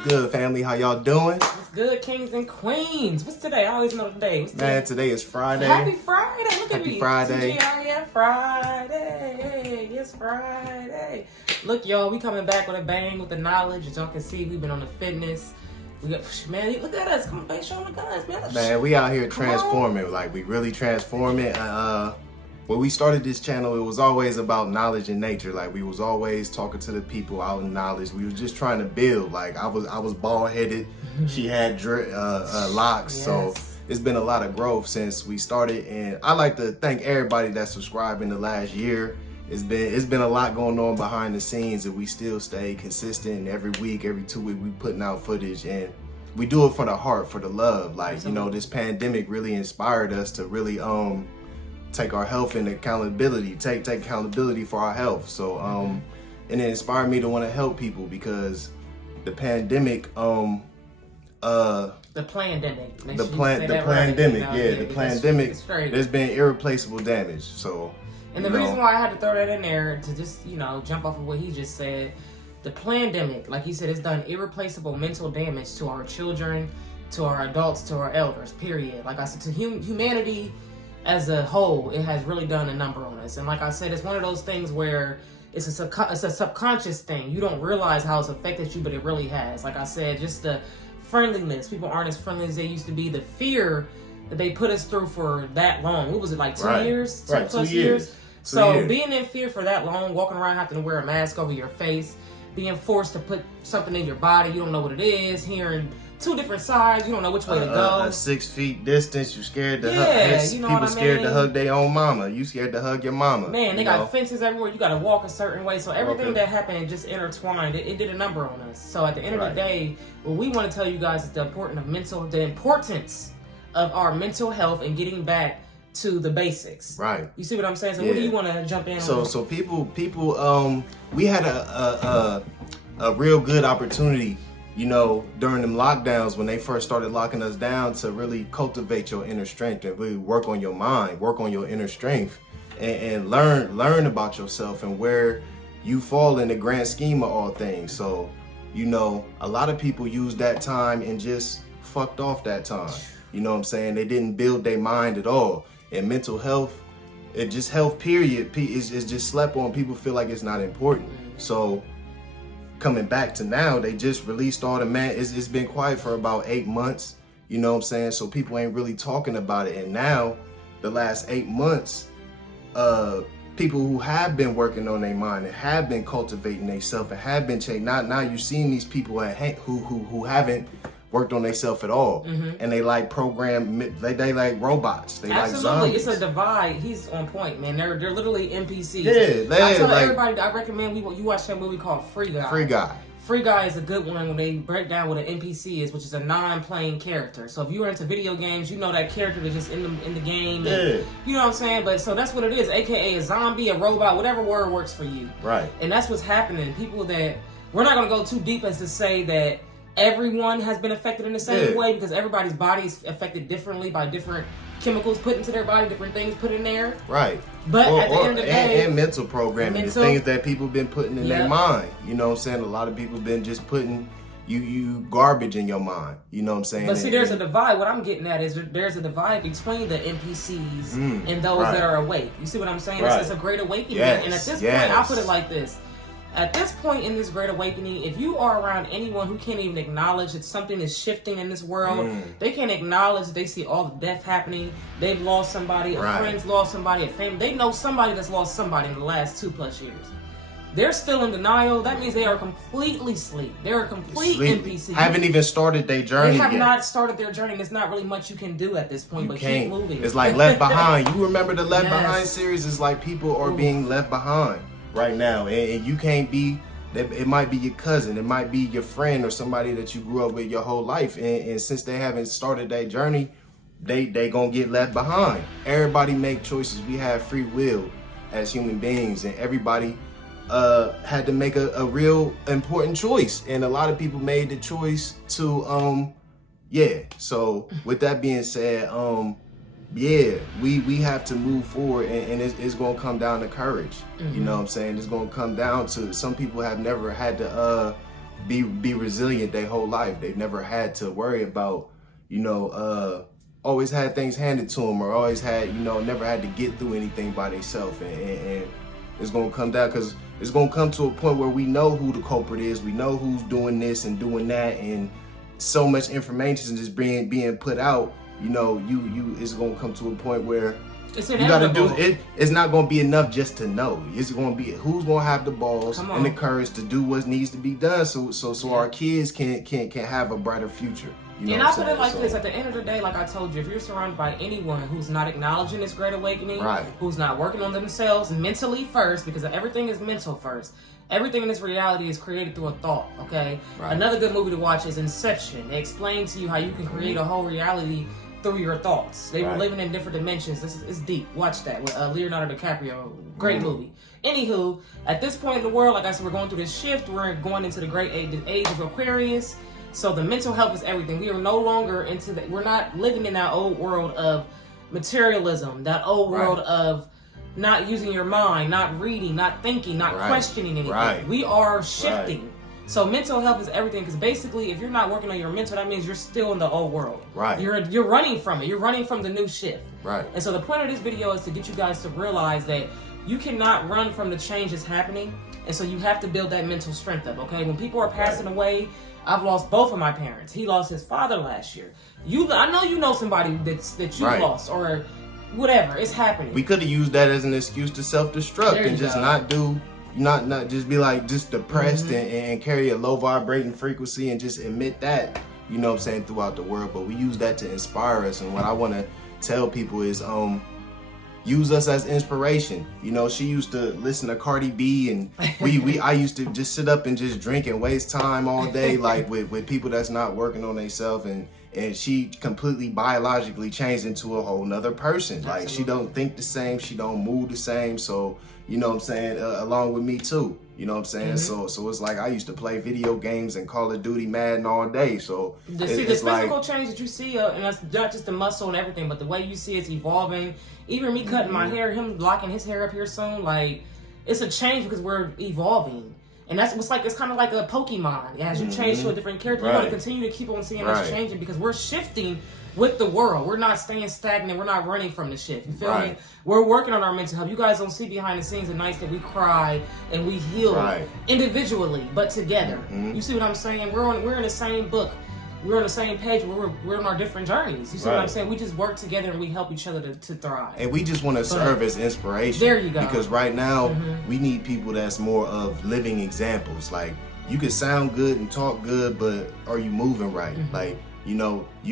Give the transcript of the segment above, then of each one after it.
What's good, family? How y'all doing? What's good, kings and queens? What's today? I always know the day. What's Man, today is Friday. Happy Friday. Look at Happy me. Friday. TGIF Friday. It's Friday. Look, y'all, we coming back with a bang with the knowledge. As y'all can see, we've been on the fitness. We got, man, look at us. Come on, baby, show them the guns, man. Man, we out here transforming. Like, we really transforming. When we started this channel, it was always about knowledge and nature. Like, we was always talking to the people out in knowledge. We was just trying to build. Like, I was bald headed. She had locks. Yes. So it's been a lot of growth since we started. And I like to thank everybody that subscribed in the last year. It's been a lot going on behind the scenes, and we still stay consistent. And every week, every 2 weeks, we putting out footage, and we do it for the heart, for the love. Like, you know, this pandemic really inspired us to really take our health and accountability, take accountability for our health. So and it inspired me to want to help people, because the pandemic the pandemic. the pandemic, there's been irreplaceable damage. So and the reason why I had to throw that in there to just, you know, jump off of what he just said, the pandemic, like he said, it's done irreplaceable mental damage to our children, to our adults, to our elders, period. Like I said, to humanity as a whole, it has really done a number on us. And like I said, it's one of those things where it's a subconscious thing. You don't realize how it's affected you, but it really has. Like I said, just the friendliness. People aren't as friendly as they used to be. The fear that they put us through for that long. What was it, like 2 years? Right, 2+ years? So being in fear for that long, walking around having to wear a mask over your face, being forced to put something in your body, you don't know what it is, hearing two different sides, you don't know which way to go. A 6 feet distance, you scared to hug. You know people scared to hug their own mama. You scared to hug your mama. Man, they got fences everywhere. You got to walk a certain way. So everything that happened, it just intertwined. It did a number on us. So at the end of the day, what we want to tell you guys is the importance of our mental health and getting back to the basics. Right. You see what I'm saying? So what do you want to jump in on? So people, we had a real good opportunity, you know, during them lockdowns, when they first started locking us down, to really cultivate your inner strength and really work on your mind, work on your inner strength, and learn about yourself and where you fall in the grand scheme of all things. So, you know, a lot of people use that time and just fucked off that time. You know what I'm saying? They didn't build their mind at all. And mental health, health period, is just slept on. People feel like it's not important. So coming back to now, they just released all the it's been quiet for about 8 months. You know what I'm saying? So people ain't really talking about it. And now, the last 8 months, people who have been working on their mind and have been cultivating themselves and have been changing. Now you've seen these people who haven't worked on themselves at all, and they like they like robots. They like zombies. It's a divide. He's on point, man. They're literally NPCs. Yeah, I tell everybody, I recommend you watch that movie called Free Guy. Free Guy is a good one when they break down what an NPC is, which is a non-playing character. So if you're into video games, you know that character that's just in the game. And, you know what I'm saying? But so that's what it is, aka a zombie, a robot, whatever word works for you. Right. And that's what's happening. People that we're not gonna go too deep as to say that everyone has been affected in the same way, because everybody's body is affected differently by different chemicals put into their body, different things put in there. Right. But at the end of the day, and mental programming, the things that people been putting in their mind. You know what I'm saying? A lot of people been just putting you garbage in your mind. You know what I'm saying? But see, there's a divide. What I'm getting at is there's a divide between the NPCs and those that are awake. You see what I'm saying? It's a great awakening. Yes. And at this point, I'll put it like this. At this point in this great awakening, if you are around anyone who can't even acknowledge that something is shifting in this world, they can't acknowledge that they see all the death happening, they've lost somebody, a friend's lost somebody, a family, they know somebody that's lost somebody in the last 2+ years. They're still in denial. That means they are completely asleep. They're a complete NPC. Haven't even started their journey yet. They have yet. not started their journey. There's not really much you can do at this point, keep moving. It's like Left Behind. You remember the Left Behind series? It's like people are being left behind right now, and you can't be. It might be your cousin, it might be your friend, or somebody that you grew up with your whole life, and since they haven't started that journey, they gonna get left behind. Everybody make choices. We have free will as human beings, and everybody had to make a real important choice, and a lot of people made the choice to so with that being said, we have to move forward, and it's going to come down to courage. You know what I'm saying? It's going to come down to, some people have never had to be resilient their whole life. They've never had to worry about, always had things handed to them, or always had, never had to get through anything by themselves. And it's gonna come down, because it's gonna come to a point where we know who the culprit is. We know who's doing this and doing that, and so much information is being put out. It's gonna come to a point where it's you gotta do it. It's not gonna be enough just to know. It's gonna be who's gonna have the balls and the courage to do what needs to be done, so our kids can have a brighter future. And I put it like this: at the end of the day, like I told you, if you're surrounded by anyone who's not acknowledging this great awakening, who's not working on themselves mentally first, because everything is mental first. Everything in this reality is created through a thought, okay? Another good movie to watch is Inception. They explain to you how you can create a whole reality through your thoughts. They were living in different dimensions. It's deep. Watch that with Leonardo DiCaprio. Great movie. Anywho, at this point in the world, like I said, we're going through this shift. We're going into the age of Aquarius. So the mental health is everything. We are no longer we're not living in that old world of materialism, that old world of not using your mind, not reading, not thinking, not questioning anything. We are shifting. So mental health is everything, because basically if you're not working on your mental, that means you're still in the old world. You're running from it. You're running from the new shift. And so the point of this video is to get you guys to realize that you cannot run from the change that's happening. And so you have to build that mental strength up, okay? When people are passing away, I've lost both of my parents. He lost his father last year. I know you know somebody that you lost, or whatever. It's happening. We could have used that as an excuse to self-destruct and just not just be like just depressed and carry a low vibrating frequency and just emit that, throughout the world. But we use that to inspire us. And what I want to tell people is use us as inspiration. She used to listen to Cardi B, and I used to just sit up and just drink and waste time all day, like with people that's not working on themselves, and she completely biologically changed into a whole nother person. Absolutely. Like, she don't think the same, she don't move the same. So, along with me too. So it's like I used to play video games and Call of Duty, Madden all day. So the physical change that you see, and that's not just the muscle and everything, but the way you see it's evolving. Even me cutting my hair, him locking his hair up here soon, like, it's a change because we're evolving. And that's what's like, it's kind of like a Pokemon. As you change to a different character, you want to continue to keep on seeing us changing, because we're shifting with the world. We're not staying stagnant. We're not running from the shift. You feel me? We're working on our mental health. You guys don't see behind the scenes the nights that we cry and we heal individually, but together. You see what I'm saying? We're in the same book. We're on the same page. We're on our different journeys. You see what I'm saying? We just work together and we help each other to thrive. And we just want to serve as inspiration. There you go. Because right now we need people that's more of living examples. Like, you can sound good and talk good, but are you moving right? Like, you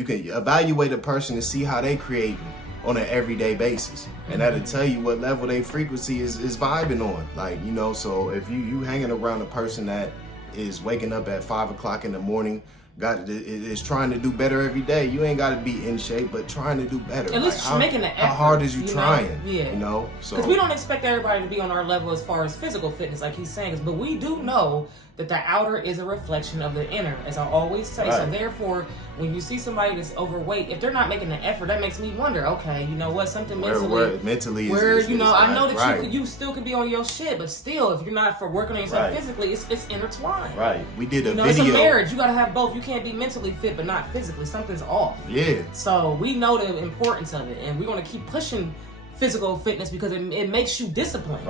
can evaluate a person and see how they create on an everyday basis, and that'll tell you what level their frequency is vibing on. Like, so if you hanging around a person that is waking up at 5 o'clock in the morning, is trying to do better every day, you ain't got to be in shape, but trying to do better. At least making the effort. How hard is you trying? So because we don't expect everybody to be on our level as far as physical fitness, like he's saying, but we do know that the outer is a reflection of the inner, as I always say. So therefore, when you see somebody that's overweight, if they're not making the effort, that makes me wonder, okay, you know what, something mentally I know that you still could be on your shit, but still, if you're not working on yourself physically, it's intertwined. We did a video. It's a marriage. You gotta have both. You can't be mentally fit but not physically. Something's off. So we know the importance of it, and we're gonna keep pushing physical fitness because it makes you disciplined.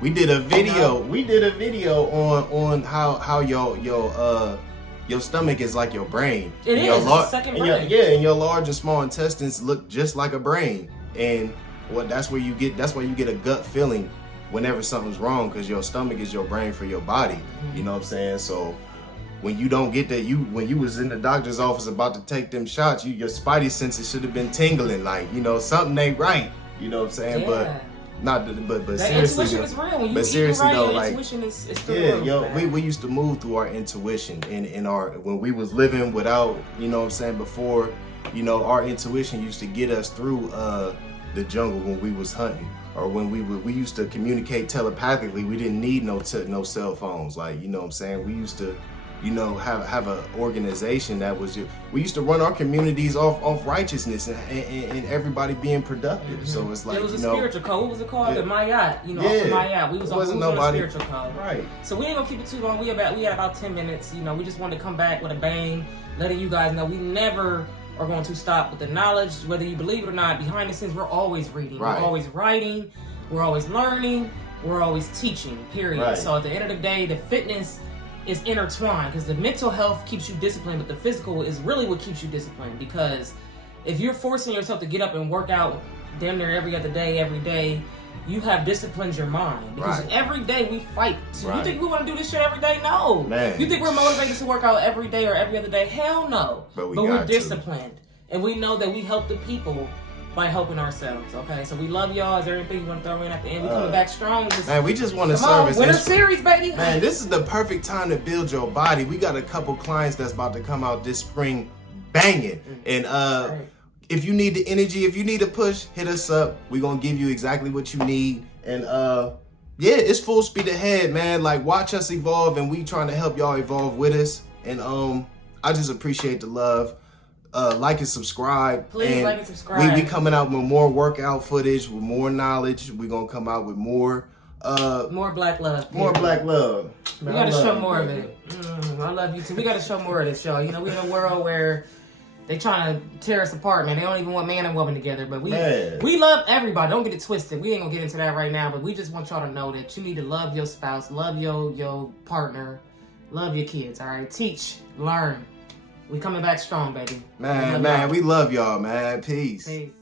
We did a video. We did a video on how your stomach is like your brain. It is. It's a second brain. And your large and small intestines look just like a brain. And that's why you get a gut feeling whenever something's wrong, because your stomach is your brain for your body. You know what I'm saying? So when you don't get that, when you was in the doctor's office about to take them shots, your spidey senses should have been tingling, like, something ain't right. You know what I'm saying? But that seriously, intuition is real. When but seriously though, like, intuition is still real, we used to move through our intuition in our, when we was living without, before, our intuition used to get us through the jungle when we was hunting, or when we used to communicate telepathically. We didn't need no cell phones, like, we used to you know, have an organization that was just, we used to run our communities off righteousness and everybody being productive. So it's like, it was a you know, spiritual code. What was it called? The Mayat. You know, Yeah. the Mayat. We was on a spiritual code. Right. So we ain't gonna keep it too long. We had about 10 minutes. You know, we just wanted to come back with a bang, letting you guys know we never are going to stop with the knowledge. Whether you believe it or not, behind the scenes, we're always reading. Right. We're always writing. We're always learning. We're always teaching, period. Right. So at the end of the day, the fitness is intertwined because the mental health keeps you disciplined, but the physical is really what keeps you disciplined. Because if you're forcing yourself to get up and work out damn near every day, you have disciplined your mind. Because Right. every day we fight. So Right. you think we want to do this shit every day? No. Man. You think we're motivated to work out every day or every other day? Hell no. But we're got to. disciplined. And we know that we help the people by helping ourselves, okay? So we love y'all. Is there anything you want to throw in at the end? We coming back strong. Man, we just want to Come on, service. Winter Series, baby. Man, this is the perfect time to build your body. We got a couple clients that's about to come out this spring banging. And Right. if you need the energy, if you need a push, hit us up. We're going to give you exactly what you need. And yeah, it's full speed ahead, man. Like, watch us evolve, and we trying to help y'all evolve with us. And I just appreciate the love. Like and subscribe. Please like and subscribe. We coming out with more workout footage, with more knowledge. We're going to come out with more black love. more black love. We gotta show more of it. I love you too. We gotta show more of this, y'all. You know, we in a world where they trying to tear us apart, man. They don't even want man and woman together. But we love everybody. Don't get it twisted. We ain't gonna get into that right now. But we just want y'all to know that you need to love your spouse, love your partner, love your kids. All right, teach, learn. We coming back strong, baby. Man, we love y'all, man. Peace. Peace.